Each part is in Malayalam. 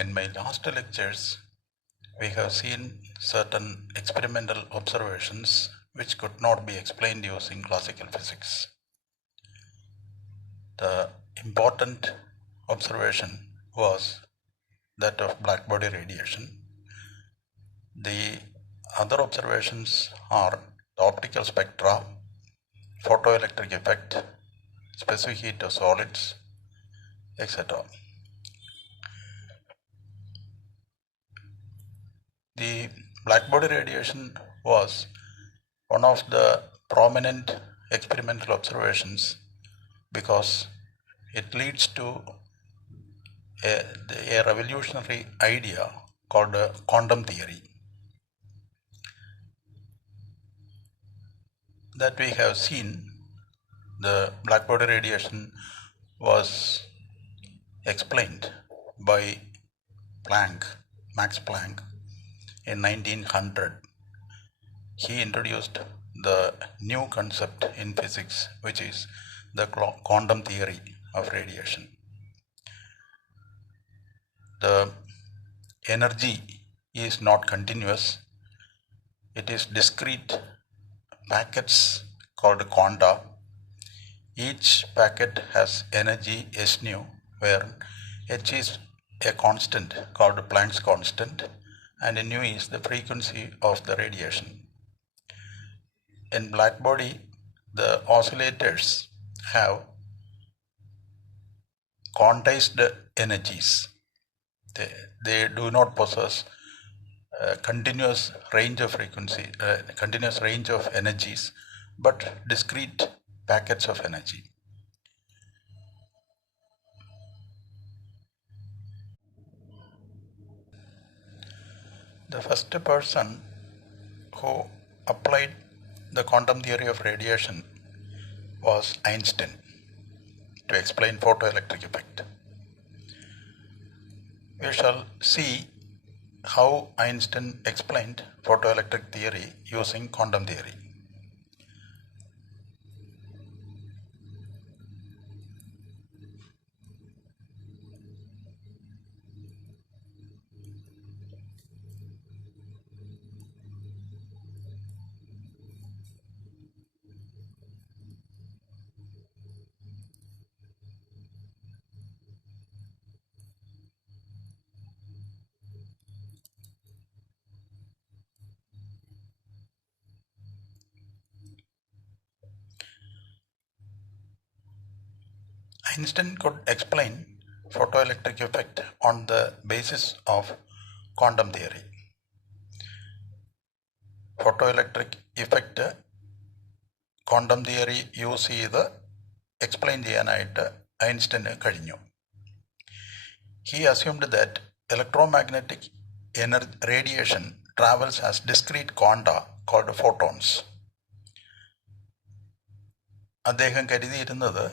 In my last lectures, we have seen certain experimental observations which could not be explained using classical physics. The important observation was that of blackbody radiation. The other observations are the optical spectra, photoelectric effect, specific heat of solids, etc. The blackbody radiation was one of the prominent experimental observations because it leads to a revolutionary idea called a quantum theory that we have seen. The blackbody radiation was explained by Max Planck in 1900. He introduced the new concept in physics, which is the quantum theory of radiation. The energy is not continuous. It is discrete packets called quanta. Each packet has energy s nu, where h is a constant called Planck's constant and nu is the frequency of the radiation. In blackbody, the oscillators have quantized energies. They do not possess a continuous range of frequency, continuous range of energies, but discrete packets of energy. The first person who applied the quantum theory of radiation was Einstein to explain photoelectric effect. We shall see how Einstein explained photoelectric theory using quantum theory. Einstein could explain photoelectric effect on the basis of quantum theory. Photoelectric effect quantum theory use ചെയ്ത് explain ചെയ്യാനായിട്ട് ഐൻസ്റ്റൈന് കഴിഞ്ഞു. He assumed that electromagnetic radiation travels as discrete quanta called photons. അദ്ദേഹം കരുതിയിരുന്നത്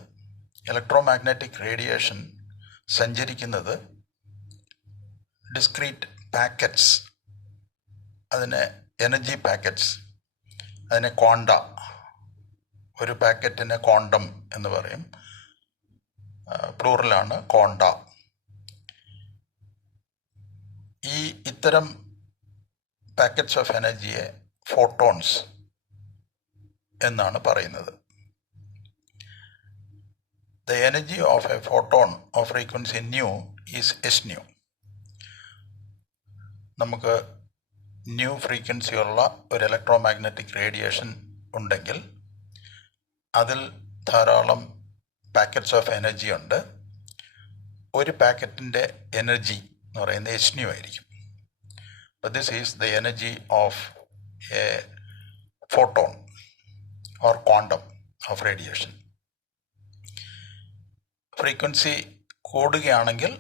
ഇലക്ട്രോമാഗ്നറ്റിക് റേഡിയേഷൻ സഞ്ചരിക്കുന്നത് ഡിസ്ക്രീറ്റ് പാക്കറ്റ്സ്, അതിനെ എനർജി പാക്കറ്റ്സ്, അതിനെ ക്വാണ്ട, ഒരു പാക്കറ്റിനെ ക്വാണ്ടം എന്ന് പറയും, പ്ലൂറലാണ് ക്വാണ്ട. ഇത്തരം പാക്കറ്റ്സ് ഓഫ് എനർജിയെ ഫോട്ടോൺസ് എന്നാണ് പറയുന്നത്. The energy of a photon of frequency nu is s nu. നമുക്ക് ന്യൂ ഫ്രീക്വൻസി ഉള്ള ഒരു ഇലക്ട്രോമാഗ്നറ്റിക് റേഡിയേഷൻ ഉണ്ടെങ്കിൽ അതിൽ ധാരാളം പാക്കറ്റ്സ് ഓഫ് എനർജി ഉണ്ട്. ഒരു പാക്കറ്റിൻ്റെ എനർജി എന്ന് പറയുന്നത് എസ് ന്യൂ ആയിരിക്കും. But this is the energy of a photon or quantum of radiation. Frequency കൂടുകയാണെങ്കിൽ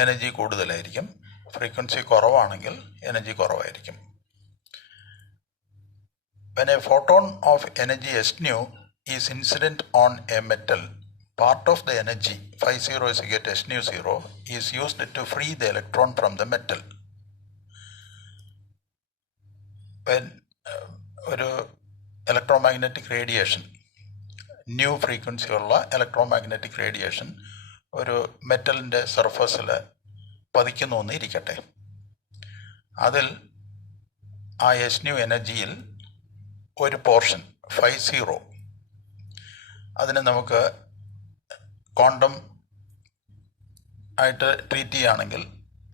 എനർജി കൂടുതലായിരിക്കും, ഫ്രീക്വൻസി കുറവാണെങ്കിൽ എനർജി കുറവായിരിക്കും. When a photon of energy s nu is incident on a metal, part of the energy phi 0 is equal to s nu 0 is used to free the electron from the metal. When ഒരു ഇലക്ട്രോമാഗ്നറ്റിക് റേഡിയേഷൻ, ന്യൂ ഫ്രീക്വൻസി ഉള്ള ഇലക്ട്രോമാഗ്നറ്റിക് റേഡിയേഷൻ ഒരു മെറ്റലിൻ്റെ സർഫസിൽ പതിക്കുന്നു എന്നിരിക്കട്ടെ. അതിൽ ആ എസ് ന്യൂ എനർജിയിൽ ഒരു പോർഷൻ 50 അതിനെ നമുക്ക് ക്വാണ്ടം ആയിട്ട് ട്രീറ്റ് ചെയ്യുകയാണെങ്കിൽ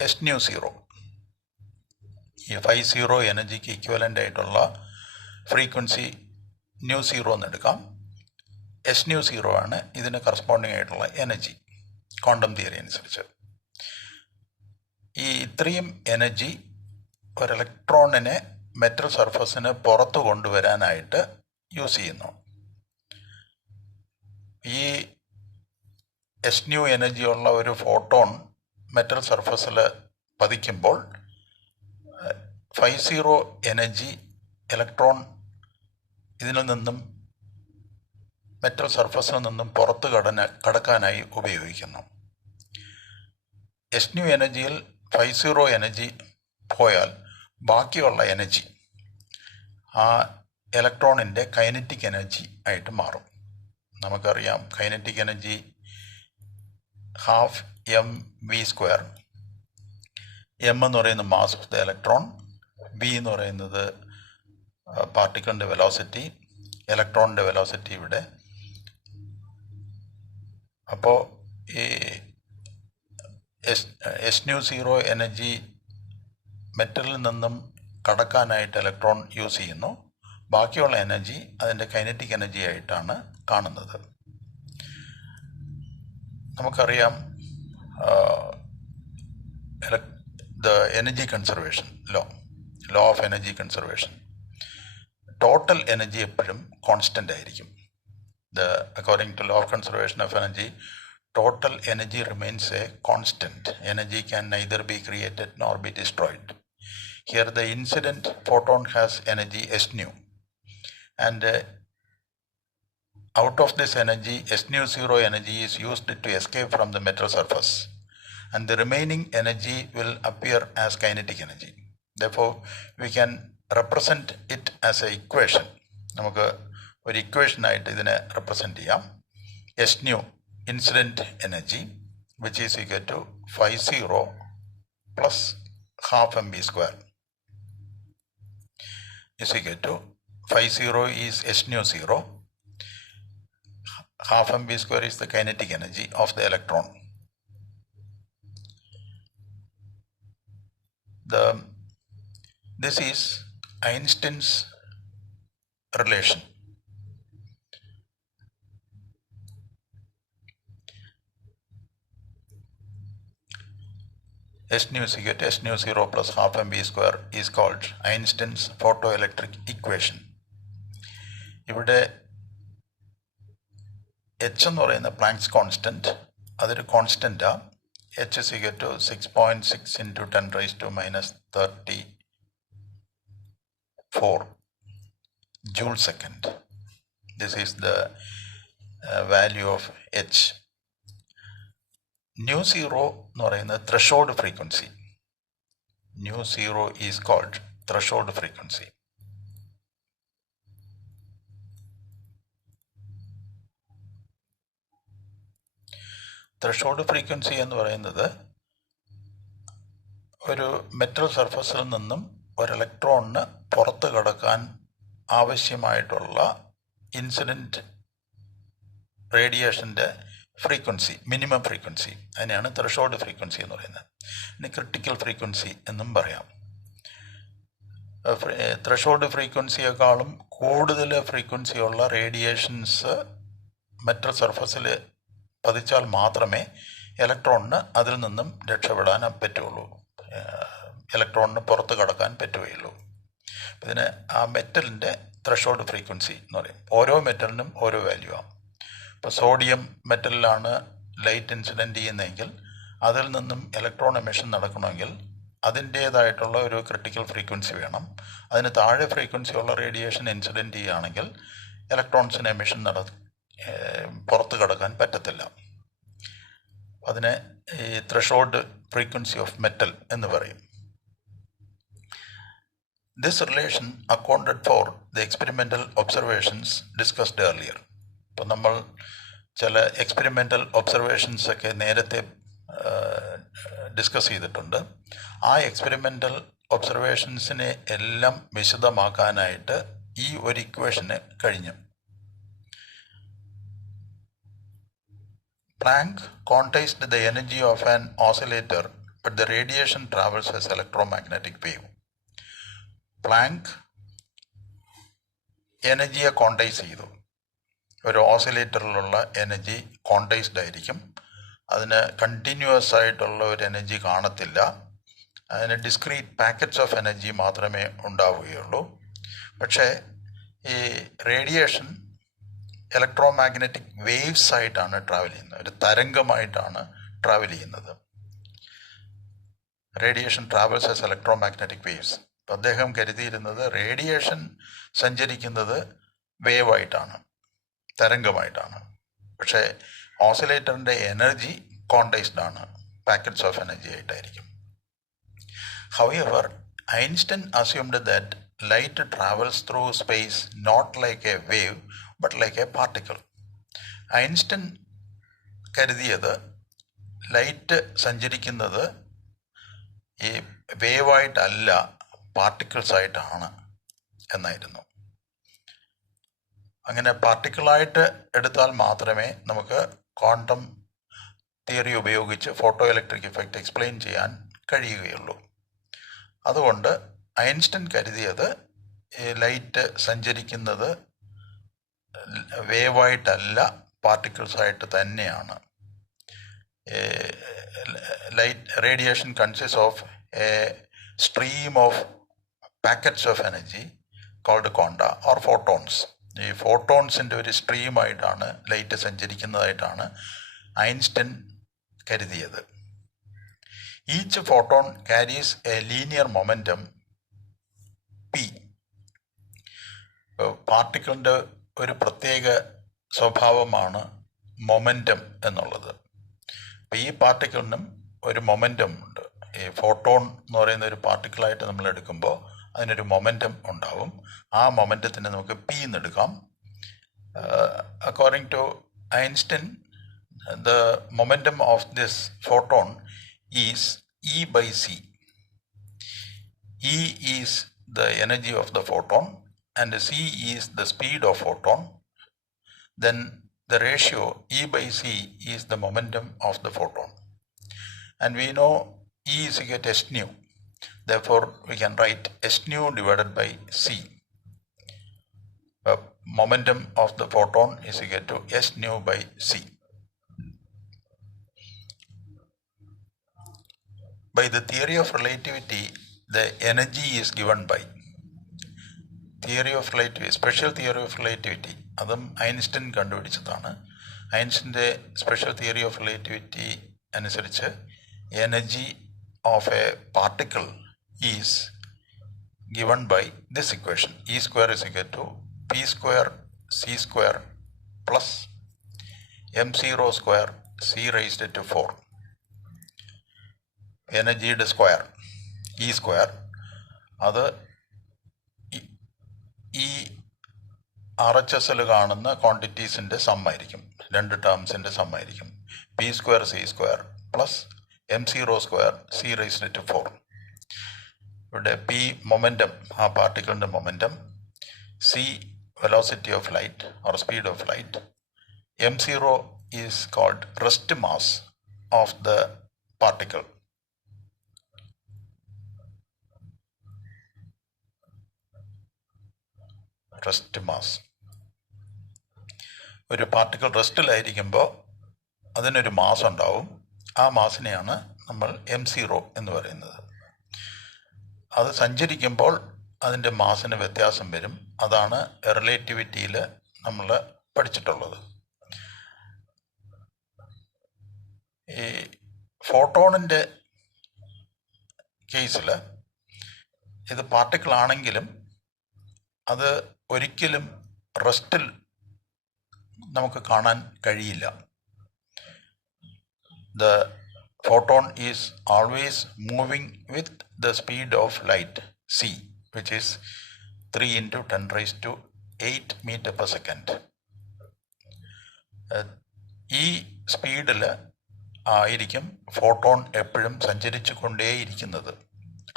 എസ് ന്യൂ 0, ഈ 50 എനർജിക്ക് ഇക്വലൻ്റ് ആയിട്ടുള്ള ഫ്രീക്വൻസി ന്യൂ 0 എന്ന് എടുക്കാം. എസ് ന്യൂ 0 ആണ് ഇതിന് കറസ്പോണ്ടിങ് ആയിട്ടുള്ള എനർജി ക്വാണ്ടം തിയറി അനുസരിച്ച്. ഈ ഇത്രയും എനർജി ഒരു ഇലക്ട്രോണിനെ മെറ്റൽ സർഫസിന് പുറത്ത് കൊണ്ടുവരാനായിട്ട് യൂസ് ചെയ്യുന്നു. ഈ എസ് ന്യൂ എനർജിയുള്ള ഒരു ഫോട്ടോൺ മെറ്റൽ സർഫസിൽ പതിക്കുമ്പോൾ 50 എനർജി ഇലക്ട്രോൺ ഇതിൽ നിന്നും മെറ്റൽ സർഫസിൽ നിന്നും പുറത്ത് കടക്കാനായി ഉപയോഗിക്കുന്നു. എസ് ന്യൂ എനർജിയിൽ 50 എനർജി പോയാൽ ബാക്കിയുള്ള എനർജി ആ ഇലക്ട്രോണിൻ്റെ കൈനറ്റിക് എനർജി ആയിട്ട് മാറും. നമുക്കറിയാം kinetic energy half mv². M എന്ന് പറയുന്നത് mass of the electron, V എന്ന് പറയുന്നത് പാർട്ടിക്കിളിൻ്റെ വെലോസിറ്റി, ഇലക്ട്രോണിൻ്റെ വെലോസിറ്റി ഇവിടെ. അപ്പോൾ ഈ എസ് ന്യൂ 0 എനർജി മെറ്റലിൽ നിന്നും കടക്കാനായിട്ട് ഇലക്ട്രോൺ യൂസ് ചെയ്യുന്നു. ബാക്കിയുള്ള എനർജി അതിൻ്റെ കൈനറ്റിക് എനർജി ആയിട്ടാണ് കാണുന്നത്. നമുക്കറിയാം the energy conservation law of energy conservation. Total energy എപ്പോഴും കോൺസ്റ്റൻ്റ് ആയിരിക്കും. According to law of conservation of energy, total energy remains a constant. Energy can neither be created nor be destroyed. Here the incident photon has energy S nu, and out of this energy S nu 0 energy is used to escape from the metal surface, and the remaining energy will appear as kinetic energy. Therefore we can represent it as a equation. നമുക്ക് ഒരു ഇക്വേഷനായിട്ട് ഇതിനെ റെപ്രസെൻ്റ് ചെയ്യാം. As nu incident energy which is equal to 50 plus half mv² is equal to 50 is S nu 0, half mv² is the kinetic energy of the electron. This is Einstein's relation. S nu is equal to S nu 0 plus half mv² is called Einstein's photoelectric equation. ഇവിടെ H എന്ന് പറയുന്ന പ്ലാങ്ക്സ് കോൺസ്റ്റൻറ്റ്, അതൊരു കോൺസ്റ്റൻറ്റാണ്. H is equal to 6.6 into 10 raised to minus 34 joule second. This is the value of H. Nu 0 എന്ന് പറയുന്നത് threshold frequency. Nu 0 is called threshold frequency. Threshold frequency എന്ന് പറയുന്നത് ഒരു മെറ്റൽ സർഫസിൽ നിന്നും ഒരു ഇലക്ട്രോണിന് പുറത്ത് കടക്കാൻ ആവശ്യമായിട്ടുള്ള ഇൻസിഡൻറ്റ് റേഡിയേഷൻ്റെ ഫ്രീക്വൻസി, മിനിമം ഫ്രീക്വൻസി, അതിനെയാണ് ത്രെഷോൾഡ് ഫ്രീക്വൻസി എന്ന് പറയുന്നത്. ഇനി ക്രിട്ടിക്കൽ ഫ്രീക്വൻസി എന്നും പറയാം. ത്രെഷോൾഡ് ഫ്രീക്വൻസിയേക്കാളും കൂടുതൽ ഫ്രീക്വൻസിയുള്ള റേഡിയേഷൻസ് മെറ്റൽ സർഫസിൽ പതിച്ചാൽ മാത്രമേ ഇലക്ട്രോണിന് അതിൽ നിന്നും രക്ഷപ്പെടാൻ പറ്റുള്ളൂ, ഇലക്ട്രോണിന് പുറത്ത് കടക്കാൻ പറ്റുകയുള്ളൂ. ഇതിന് ആ മെറ്റലിൻ്റെ ത്രെഷോൾഡ് ഫ്രീക്വൻസി എന്ന് പറയും. ഓരോ മെറ്റലിനും ഓരോ വാല്യൂ ആണ്. ഇപ്പോൾ സോഡിയം മെറ്റലിലാണ് ലൈറ്റ് ഇൻസിഡൻറ്റ് ചെയ്യുന്നതെങ്കിൽ അതിൽ നിന്നും ഇലക്ട്രോൺ എമിഷൻ നടക്കണമെങ്കിൽ അതിൻ്റേതായിട്ടുള്ള ഒരു ക്രിട്ടിക്കൽ ഫ്രീക്വൻസി വേണം. അതിന് താഴെ ഫ്രീക്വൻസിയുള്ള റേഡിയേഷൻ ഇൻസിഡൻറ്റ് ചെയ്യുകയാണെങ്കിൽ ഇലക്ട്രോൺസിന് എമിഷൻ പുറത്ത് കടക്കാൻ പറ്റത്തില്ല. അതിനെ ഈ ത്രെഷോൾഡ് ഫ്രീക്വൻസി ഓഫ് മെറ്റൽ എന്ന് പറയും. This relation accounted for the experimental observations discussed earlier. ഇപ്പം നമ്മൾ ചില എക്സ്പെരിമെൻ്റൽ ഒബ്സർവേഷൻസൊക്കെ നേരത്തെ ഡിസ്കസ് ചെയ്തിട്ടുണ്ട്. ആ എക്സ്പെരിമെൻ്റൽ ഒബ്സർവേഷൻസിനെ എല്ലാം വിശദമാക്കാനായിട്ട് ഈ ഒരു ഇക്വേഷന് കഴിഞ്ഞു. Planck quantized the energy of an oscillator, but the radiation travels as electromagnetic wave. Planck എനർജിയെ ക്വാണ്ടൈസ് ചെയ്തു. ഒരു ഓസിലേറ്ററിലുള്ള എനർജി ക്വാണ്ടൈസ്ഡ് ആയിരിക്കും. അതിന് കണ്ടിന്യൂസ് ആയിട്ടുള്ള ഒരു എനർജി കാണത്തില്ല. അതിന് ഡിസ്ക്രീറ്റ് പാക്കറ്റ്സ് ഓഫ് എനർജി മാത്രമേ ഉണ്ടാവുകയുള്ളൂ. പക്ഷേ ഈ റേഡിയേഷൻ ഇലക്ട്രോമാഗ്നറ്റിക് വേവ്സ് ആയിട്ടാണ് ട്രാവൽ ചെയ്യുന്നത്, ഒരു തരംഗമായിട്ടാണ് ട്രാവൽ ചെയ്യുന്നത്. Radiation travels as electromagnetic waves. അദ്ദേഹം കരുതിയിരുന്നത് റേഡിയേഷൻ സഞ്ചരിക്കുന്നത് വേവായിട്ടാണ്, തരംഗമായിട്ടാണ്. പക്ഷേ ഓസിലേറ്ററിൻ്റെ എനർജി ക്വാണ്ടൈസ്ഡ് ആണ്, പാക്കറ്റ്സ് ഓഫ് എനർജി ആയിട്ടായിരിക്കും. However, Einstein assumed that light travels through space not like a wave but like a particle. Einstein കരുതിയത് ലൈറ്റ് സഞ്ചരിക്കുന്നത് ഈ വേവായിട്ടല്ല, പാർട്ടിക്കിൾസ് ആയിട്ടാണ് എന്നായിരുന്നു. അങ്ങനെ പാർട്ടിക്കിളായിട്ട് എടുത്താൽ മാത്രമേ നമുക്ക് ക്വാണ്ടം തിയറി ഉപയോഗിച്ച് ഫോട്ടോ ഇലക്ട്രിക് ഇഫക്റ്റ് എക്സ്പ്ലെയിൻ ചെയ്യാൻ കഴിയുകയുള്ളൂ. അതുകൊണ്ട് ഐൻസ്റ്റൈൻ കരുതിയത് ലൈറ്റ് സഞ്ചരിക്കുന്നത് വേവായിട്ടല്ല, പാർട്ടിക്കിൾസായിട്ട് തന്നെയാണ്. Light radiation consist of a stream of packets of energy called quanta or photons. ഈ ഫോട്ടോൺസിൻ്റെ ഒരു സ്ട്രീമായിട്ടാണ് ലൈറ്റ് സഞ്ചരിക്കുന്നതായിട്ടാണ് ഐൻസ്റ്റൈൻ കരുതിയത്. Each photon carries a linear momentum p. പാർട്ടിക്കിളിൻ്റെ ഒരു പ്രത്യേക സ്വഭാവമാണ് മൊമെൻറ്റം എന്നുള്ളത്. അപ്പോൾ ഈ പാർട്ടിക്കിളിനും ഒരു മൊമെൻറ്റം ഉണ്ട്. ഈ ഫോട്ടോൺ എന്ന് പറയുന്ന ഒരു പാർട്ടിക്കിളായിട്ട് നമ്മൾ എടുക്കുമ്പോൾ അതിനൊരു മൊമെൻറ്റം ഉണ്ടാവും. ആ മൊമെൻറ്റത്തിന് നമുക്ക് പി എന്നെടുക്കാം. According to Einstein, the momentum of this photon is E by c. E is the energy of the photon and c is the speed of photon. Then the ratio E by c is the momentum of the photon. And we know E is equal to s nu. Therefore, we can write s nu divided by c. Momentum of the photon is equal to s nu by c. By the theory of relativity, the energy is given by theory of relativity, special theory of relativity. അതും ഐൻസ്റ്റൈൻ കണ്ടുപിടിച്ചതാണ്. ഐൻസ്റ്റൈൻ്റെ സ്പെഷ്യൽ തിയറി ഓഫ് റിലേറ്റിവിറ്റി അനുസരിച്ച് energy of a particle is given by this equation. E square is equal to p square c square plus m0 square c raised to 4. എനർജിയുടെ സ്ക്വയർ ഇ സ്ക്വയർ, അത് ഈ RHSൽ കാണുന്ന ക്വാണ്ടിറ്റീസിൻ്റെ സമ്മായിരിക്കും, രണ്ട് ടേംസിൻ്റെ സമ്മായിരിക്കും. P square c square plus m0 square c raised to 4. ഇവിടെ പി മൊമെൻറ്റം, ആ പാർട്ടിക്കിളിൻ്റെ momentum, c velocity of light or speed of light, m0 is called rest mass of the particle. Rest mass. ഒരു പാർട്ടിക്കിൾ റെസ്റ്റിലായിരിക്കുമ്പോൾ അതിനൊരു മാസ് ഉണ്ടാവും. ആ മാസിനെയാണ് നമ്മൾ m0 എന്ന് പറയുന്നത്. അത് സഞ്ചരിക്കുമ്പോൾ അതിൻ്റെ മാസിന് വ്യത്യാസം വരും. അതാണ് റിലേറ്റിവിറ്റിയിൽ നമ്മൾ പഠിച്ചിട്ടുള്ളത്. ഈ ഫോട്ടോണിൻ്റെ കേസിൽ ഇത് പാർട്ടിക്കിൾ ആണെങ്കിലും അത് ഒരിക്കലും റെസ്റ്റിൽ നമുക്ക് കാണാൻ കഴിയില്ല. The photon is always moving with the speed of light c, which is 3 into 10 raised to 8 meter per second. ഈ സ്പീഡിൽ ആയിരിക്കും ഫോട്ടോൺ എപ്പോഴും സഞ്ചരിച്ചു കൊണ്ടേയിരിക്കുന്നത്.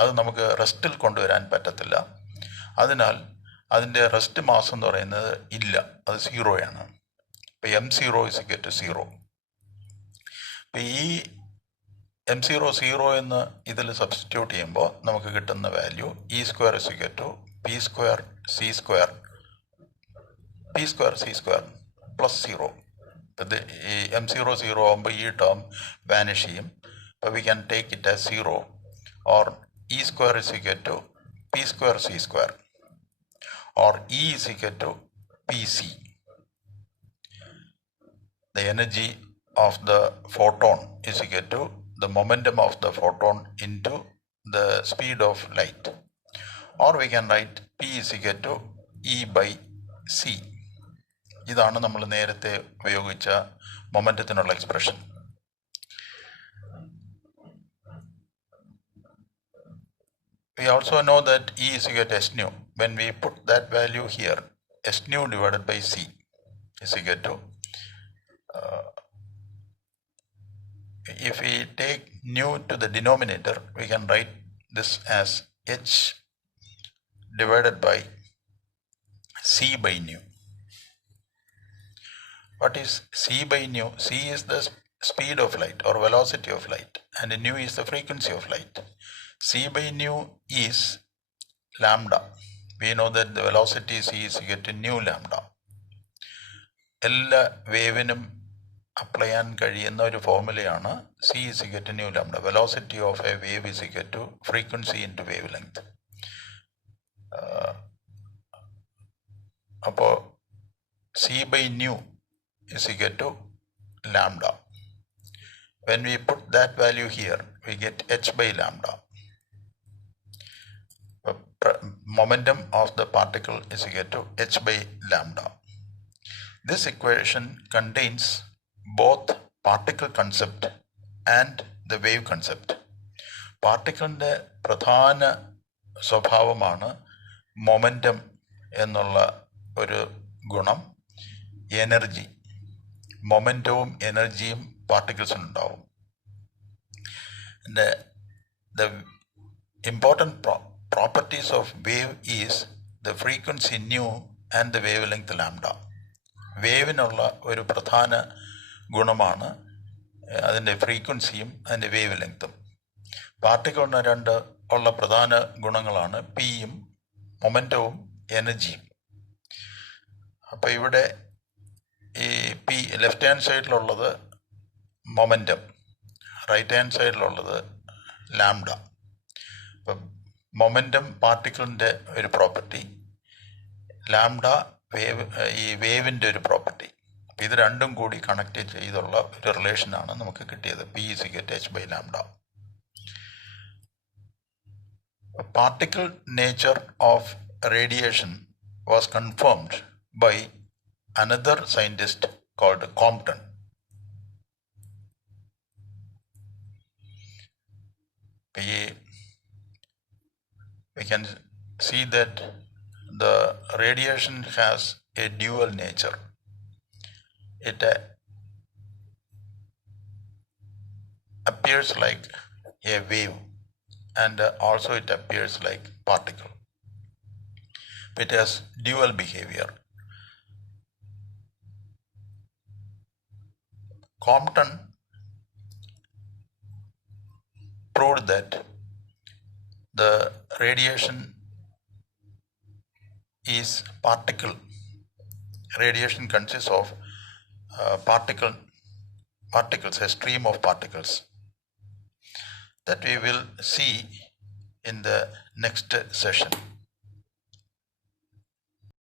അത് നമുക്ക് റെസ്റ്റിൽ കൊണ്ടുവരാൻ പറ്റത്തില്ല. അതിനാൽ അതിൻ്റെ റെസ്റ്റ് മാസ് എന്ന് പറയുന്നത് ഇല്ല, അത് സീറോയാണ്. ഇപ്പോൾ m0 = 0. ഇപ്പം ഈ m0 0 എന്ന് ഇതിൽ സബ്സ്റ്റിറ്റ്യൂട്ട് ചെയ്യുമ്പോൾ നമുക്ക് കിട്ടുന്ന വാല്യൂ E² = p²c² പ്ലസ് 0. ഇത് ഈ m0 0 ആകുമ്പോൾ ഈ ടേം വാനിഷ് ചെയ്യും. അപ്പോൾ we can take it as 0 or E² = p²c² or E = pc. The energy of the photon is equal to the momentum of the photon into the speed of light, or we can write P is equal to E/c. ഇതാണ് നമ്മൾ നേരത്തെ ഉപയോഗിച്ച മൊമെന്റത്തിനുള്ള expression. We also know that E is equal to s nu. When we put that value here, s nu divided by c is equal to if we take nu to the denominator, we can write this as h divided by c by nu. What is c by nu? C is the speed of light or velocity of light, and nu is the frequency of light. C by nu is lambda. We know that the velocity c is equal to nu lambda. എല്ലാ വേവിനും അപ്ലൈ ചെയ്യാൻ കഴിയുന്ന ഒരു ഫോർമുലയാണ് c is equal to nu lambda. Velocity of a wave is equal to frequency into wavelength. അപ്പോൾ c by nu is equal to lambda. When we put that value here, we get h by lambda. Momentum of the particle is equal to h by lambda. This equation contains both particle concept and the wave concept. പാർട്ടിക്കിളിൻ്റെ പ്രധാന സ്വഭാവമാണ് മൊമെൻറ്റം എന്നുള്ള ഒരു ഗുണം. എനർജി, മൊമെൻറ്റവും എനർജിയും പാർട്ടിക്കിൾസിനുണ്ടാവും. The important properties of wave is the frequency nu and the wavelength lambda. വേവിനുള്ള ഒരു പ്രധാന ഗുണമാണ് അതിൻ്റെ ഫ്രീക്വൻസിയും അതിൻ്റെ വേവ് ലെങ്ത്തും. പാർട്ടിക്കിളിന് രണ്ട് ഉള്ള പ്രധാന ഗുണങ്ങളാണ് പിയും മൊമെൻറ്റവും എനർജിയും. അപ്പോൾ ഇവിടെ ഈ പി ലെഫ്റ്റ് ഹാൻഡ് സൈഡിലുള്ളത് മൊമെൻറ്റം, റൈറ്റ് ഹാൻഡ് സൈഡിലുള്ളത് ലാംഡ. അപ്പം മൊമെൻറ്റം പാർട്ടിക്കിളിൻ്റെ ഒരു പ്രോപ്പർട്ടി, ലാംഡ ഈ വേവിൻ്റെ ഒരു പ്രോപ്പർട്ടി. അപ്പം ഇത് രണ്ടും കൂടി കണക്ട് ചെയ്തുള്ള ഒരു റിലേഷനാണ് നമുക്ക് കിട്ടിയത്. P is equal to h by lambda. Particle nature of radiation was confirmed by another scientist called Compton. We can see that the radiation has a dual nature. It appears like a wave and also it appears like particle. It has dual behavior. Compton proved that the radiation is particle. Radiation consists of particles, a stream of particles that we will see in the next session.